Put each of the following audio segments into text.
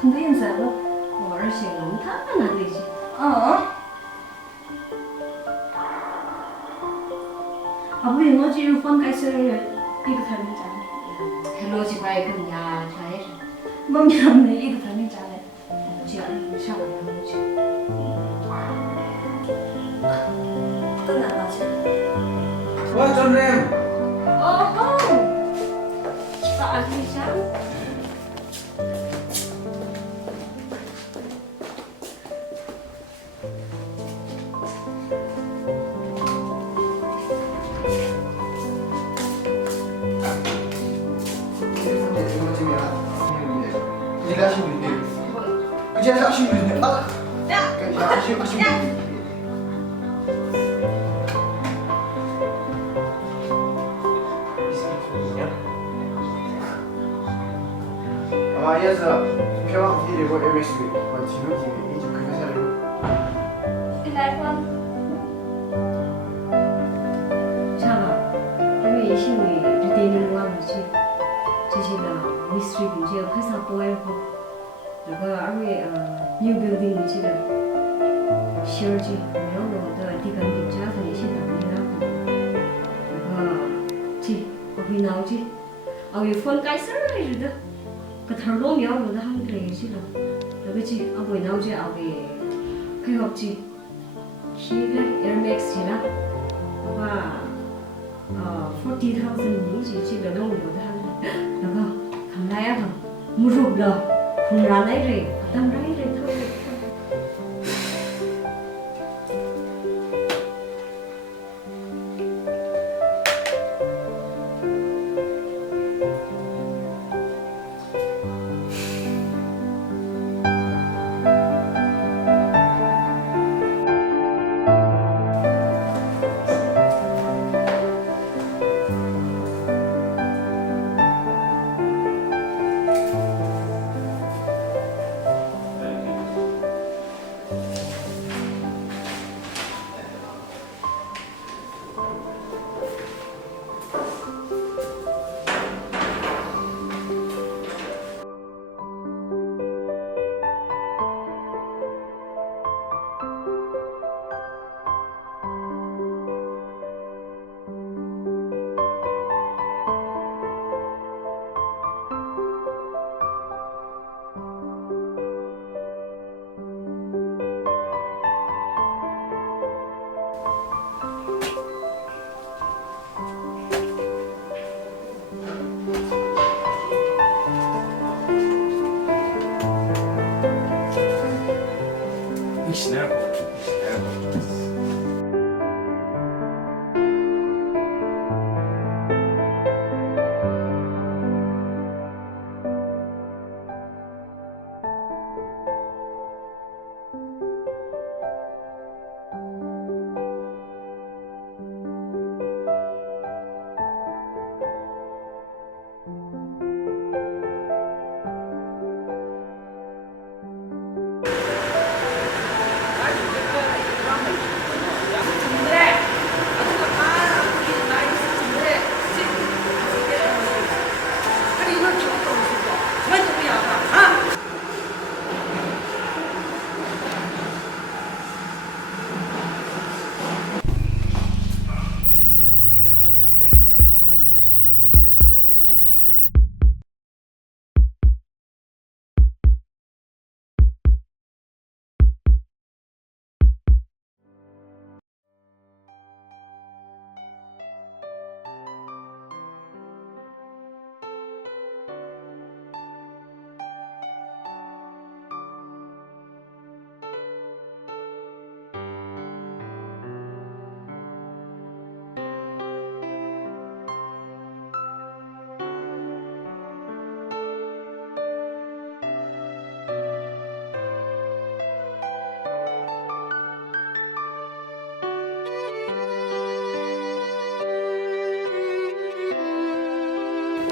근데 인사가 어르신 타면 안 되지. 아버지 너 지금 폰 가있어요. 이거 타는 잖아. Hello chị quay cùng nhà cho hết rồi. 멍이랑 이거 타는 잖아. Chị ăn sao mà làm chị? 어떤 나가지? Ủa Trần em. không. Tại vì sao? 하시면 돼요. 그냥 하시면 돼요. 아, 그냥 하시면 돼요. 아마 얘서 평화 뒤리고 MSB 뭐 지금 이제 그 회사를 Cái này không? 자가 우리 신우이 리테이닝 와보지 지시나 미스트리 문제 회사 보여고 그리고 우리 뉴 빌딩 문제가 시어지 명도도 디간 디자는 시다니라고 그리고 지 어디 나오지 우리 폰 까이스를 이러다 그 털로 명도도 한 그래 지금 그렇지 우리 나오지 우리 그 없지 키가 에어맥스라 와 40,000 นี้ chỉ là đông nhiều thằng đó thằng này à mua rượu rồi không ra đấy rồi tâm đấy rồi thôi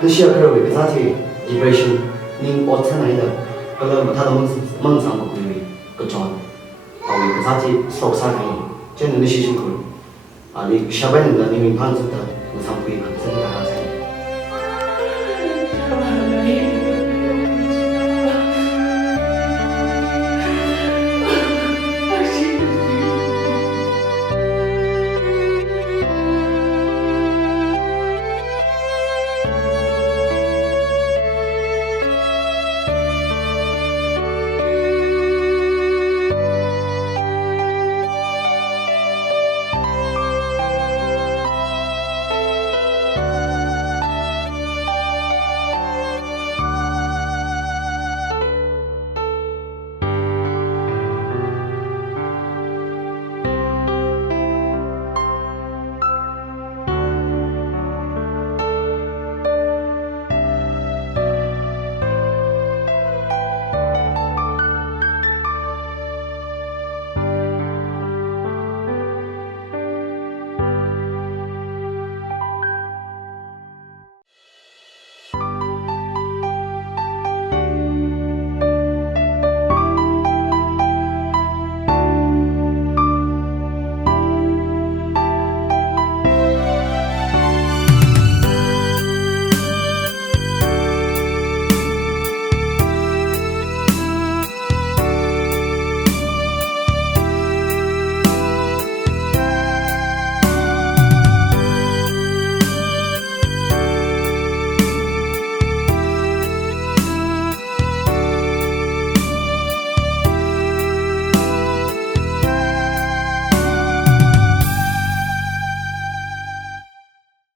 那需要开会给啥去一本书，您我参来的，那个他的梦想不归为个装，为个啥去受啥看，真的那些辛苦，你下班了你们胖子的，我常会很真的。